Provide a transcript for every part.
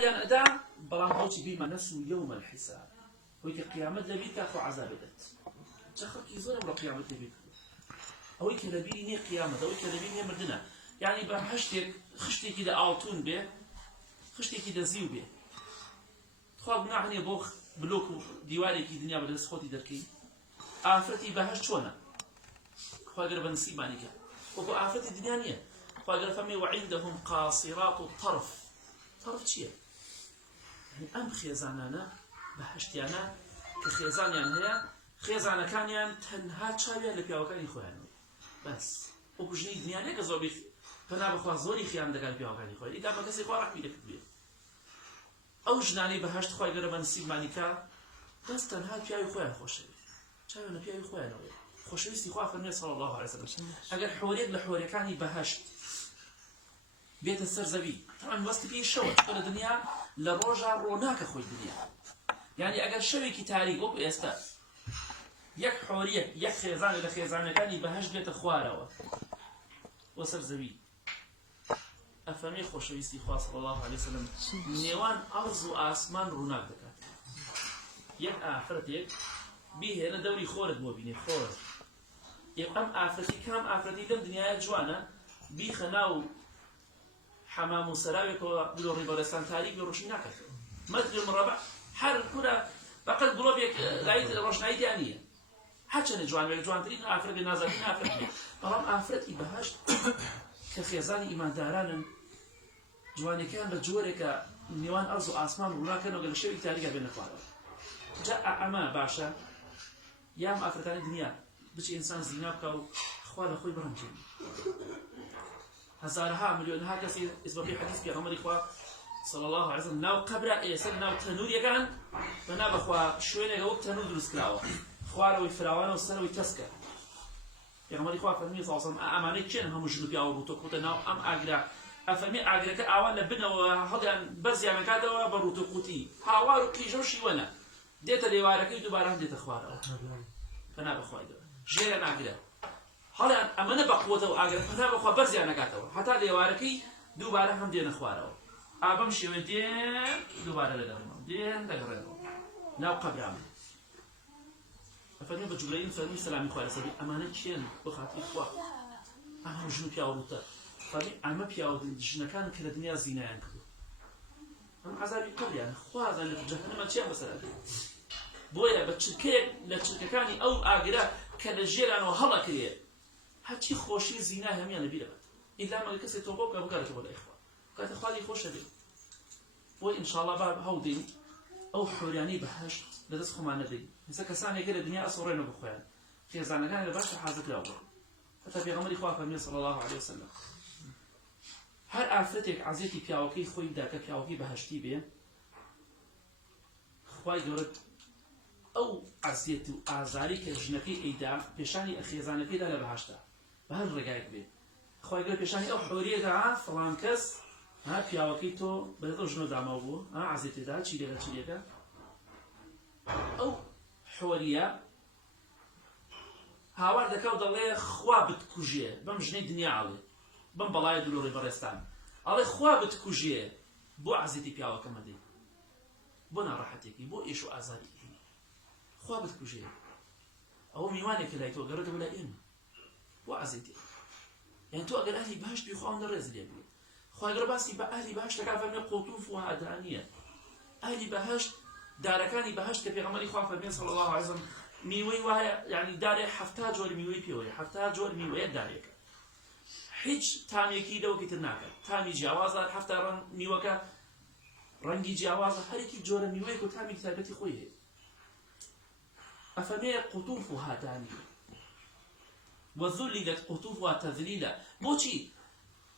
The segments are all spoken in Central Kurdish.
يعني أدا بلان هوتي بما نسوا يوم الحساب ويك قيامة لبيك أخو عذاب دت تخلق يزور ولا قيامة لبيك أو يك لبيني قيامة أو يك لبيني مردنا يعني بحشتك خشتي كده آلتون به خشتي كده زيو به خواب نعني بوخ بلوك ديواري كي دنيا بدرس خوتي دركي آفرتي بهش شونا خواب قرب نسيب عنك وكو آفرتي الدنيا نية خواب قرب فمي وعندهم قاصرات الطرف طرف چیه؟ يعني أم خيزانانا بهشتيانا كخيزانيان هيا خيزانكانيان تنها تشاوية لبياوكاني خوانو بس وبجني دنيا نيك زوبي فنا بخوا زوري خيام دقال بياوكاني خوانو إذا ما كسي خوا رحمي لك تبير أو جناني بهشت خواي قربا نسيب مانيكا بس تنها بياوي خوان خوشوي تشاوية بياوي خوانو خوشويستي خوا فرمي صلى الله عليه وسلم أقل حوريك لحوريكاني بهشت بيت السرزبي طبعا وقت في الشوط كل الدنيا لروجا روناك خوي الدنيا يعني اگر شوي كي تاريخ او استا يك حوريه يك خيزان الى خيزان كان بهش بيت خواروا وسرزبي افهمي خوشويستي خوا صلى الله عليه وسلم نيوان ارض واسمان روناك دكات يك اخرتك به انا دوري خورد مو بيني خورد يقام افرتي كام افرتي لم دنيا جوانا بي خناو حمام وسراويك وبدو ريبورستان تاريخ بروشي ناكل مدري المربع حر كرة بقد بلوبيك لايت روشناي ديانية حتى نجوان بيك جوان تريد آفرد نازلين آفرد طالما آفرد إبهاش كخيزاني إيمان دارانا جواني كان لجورك نيوان أرض وآسمان ولكن وقال الشيء تاريخ بين أخوانه جاء أما باشا يام آفردان الدنيا بشي إنسان زينابك وأخوان أخوي برمجين هزارها مليونها كسي اسمه في حديث في عمر إخوة صلى الله عليه وسلم ناو قبر إيسان ناو تنور يقان فناب أخوة شوينة قوك تنور دروس كلاوة خوار وفراوانة وسنة وتسكر في عمر إخوة فرمي صلى الله عليه وسلم أماني كين هم جنوبي أو روتوكوتا ناو أم أقرأ أفهمي أقرأ كأوان لبنا وهذا برزي عن كذا وبروتوكوتي هاوارو كيجوشي وانا ديتا ليواركي دوباره ديتا خوار فناب أخوة جيران أقرأ حالا أمانة بقوته وأجر فنا بخوا برزي أنا قاتوا حتى ليواركي دوباره هم دين أخواره أبم شويتين دوباره لدرهم دين دقرهم ناو قبر عمل أفني بجبرين فرمي سلام إخوة سبي أمانة شين بخاطر إخوة أنا مجنون بياوروتا فرمي أما بياود جنا كان كل الدنيا زينة عنكم أم عذابي قبل يعني إخوة هذا اللي في جهنم تشين مثلا بويا بتشكيك لتشككاني أو أجرا كالجيران وهلا كريه هاتي خوشي زينة هميان بيربط إلا ما كسي توبوك أبو قالت ولا إخوة قالت إخوالي خوش بي وإن شاء الله باب هودين أو حورياني بهشت لدسخو معنا دي إذا كساني كده الدنيا أصورينه بخوان في زانا كان لباشا حازك لأول حتى في غمر إخوة فمي صلى الله عليه وسلم هر آفرتك عزيتي بياوكي خوي داك بياوكي بهشتي بيه خواي دورت أو عزيتي وآزاري كجنكي إيدا بيشاني أخيزانكي دا لبهشتا بهر رقايق بيه خوای گل پیشانی او حوریه دا فلان کس ها پیاوکی تو بدو جنو دامو بو ها عزیت دا چی دیگه او حوریه هاوار دکاو دڵێ خوا بتکوژێ بەم ژنەی دنیا عڵێ بەم بەڵایە دلۆڕی بەڕێستان ئەڵێ خوا بتکوژێ بۆ عزیتی پیاوەکەمە دەی بۆ ناڕەحەتێکی بۆ ئێش و ئازاریی خوا بتکوژێ ئەوە میوانێکی لای تۆ گەڕێتەوە لای ئێمە بۆ عزیتی يعني تو أجل أهلي بهشت بيخوان الرزق يبي خواهي قرباسي بأهلي بهشت كافرني قطوف وهدانية أهلي بهشت داركاني بهشت كبيغمالي خواه فرمين صلى الله عليه وسلم ميوي وهي يعني داري حفتا جور ميوي بيوي حفتا جور ميوي داريك حيج تامي كيدا وكترناكا تامي جاوازا حفتا رن ميوكا رنجي جاوازا هريكي جور ميوي كو تامي كتابتي خويه أفرمي قطوف وهدانية وذللت قطوفها تذليلا بوشي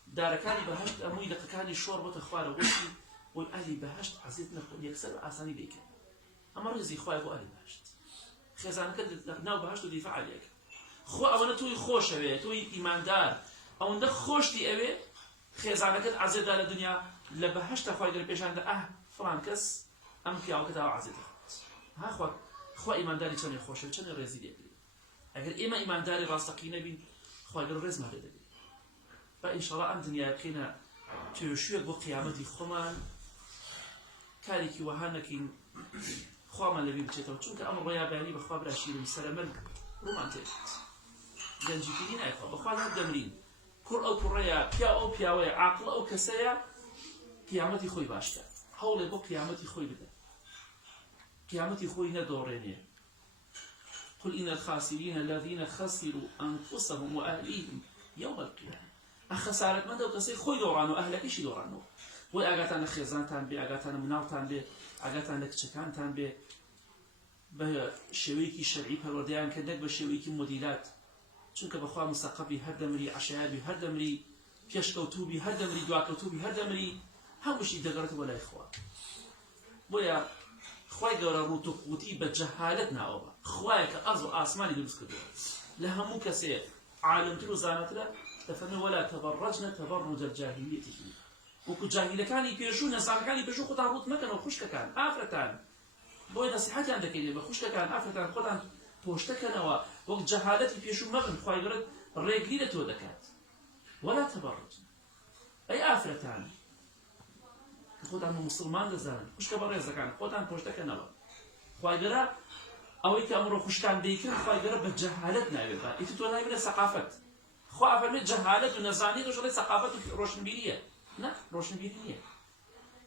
داركاني بهشت أموي دقكاني شور بتخوار وشي والأهلي بهشت عزيزنا خون يكسر آساني بيك أما رزي خواي بو أهلي بهشت خيزانك ناو بهشت ودفاع عليك خو أولا توي خوش أبي توي إيمان دار أو ندخ خوش دي أبي خيزانك عزيز دار الدنيا لبهشت خواي قال بيشان ده فرانكس أم كياو كده عزيز ها خو إيمان داري كان خوش كان رزي دي اگر اما ایمانداری راستقینه بین خواهی گر رز مهده بین و انشاءالله ام دنیا بخینا توشوی بو قیامتی خمان کارێکی وەها نەکەین خوامان لەبیر بچێتەوە چونکە ئەم ڕۆیابیانی بەخوا براشیرم سەرەمەرگ ڕوومان تێت گەنجیگیری نایخوا بەخوا هەر دەمرین کوڕ ئەو کوڕەیە پیا ئەو پیاوەیە عاقڵ ئەو کەسەیە قیامەتی خۆی باشکە هەوڵێ بۆ قیامەتی خۆی بدە قیامەتی خۆی نەدۆڕێنێ قل إن الخاسرين الذين خسروا أنفسهم وأهليهم يوم القيامة أخسارت من دو كسي خوي دوران وأهلك إيش دورانو وأجاتنا خيزان تان بي أجاتنا مناو تان بي أجاتنا كشكان تان بي بشويكي شرعي پرورديان كدك بشويكي مديرات چونکە بەخوا مستەقەبی هەردەمری عشایابی هەردەمری پێشکەوتوبی هەردەمری دواکەوتوبی هەردەمری هەمووشی دەگەڕێتەوە لای خوا بۆیە خوای گەورە ڕوت و قوتی بە جەهالەت ناوەوە خوایە کە ئەرز و ئاسمانی دروست کردووە لە هەموو کەسێ عالمتر و زانەترە دەفەرمێ وەلا تەبەڕەجنە تەبەڕوج الجاهلیەتی وەکو جاهیلەکانی پێشوو نەزانەکانی پێشوو خۆتان ڕوت مەکەنەوە خوشکەکان ئافرەتان بۆیە نەسیحەتیان دەکەین بە خوشکەکان ئافرەتان خۆتان پۆشتەکەنەوە وەک جەهالەتی پێشوو مەبن خوای گەورە ڕێگری لە تۆ دەکات وەلا تەبەڕەجنە ئەی ئافرەتان کە خۆتان موسڵمان دەزانن خوشکە بە ڕێزەکان خۆتان پۆشتەکەنەوە خوای گەورە ئەوەی کە ئەمڕۆ خوشتان دەیکرد خوای گەورە بە جەهالەت ناوێت ئیتر تۆ ناوێتە سەقافەت خوا ئەفەرمێت جەهالەت و نەزانی تۆش دەڵێ سەقافەت و ڕۆشنبیریە نه ڕۆشنبیری نییە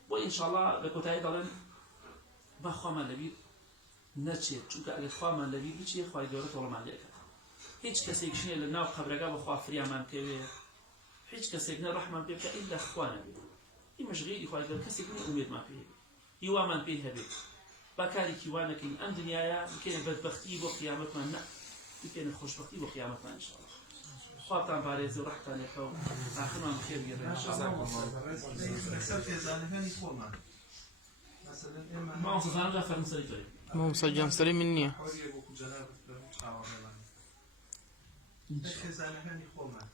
بۆ ئینشاڵڵا بە کۆتایی دەڵێن با خوامان لەبیر نەچێت چونکە ئەگەر خوامان لەبیر بچێ خوای گەورە تۆڵەمان لێکات هیچ کەسێک شنێ لە ناو قەبرەکە بەخوا فریامان پێوێ هیچ کەسێک نە ڕەحمان پێ بکە ئیلا خوا نەبێت ئیمەش غیری خوای گەورە کەسێک نە ئومێدمان پێ هەبێت هیوامان پێ هەبێت با کارێکی وا نەکەین ئەم دنیایە بکەینە بەدبەختی بۆ قیامەتمان نە بکەینە خۆشبەختی بۆ قیامەتمان ئینشاءڵڵا خواتان بارێزی و ڕەحتان لێکە و ئاخرمان بخێر بگێڕێن مامۆستا زانم لا فەرموسەری تۆی مامۆستا گیان سەری من نییە خێزانەکانی خۆمان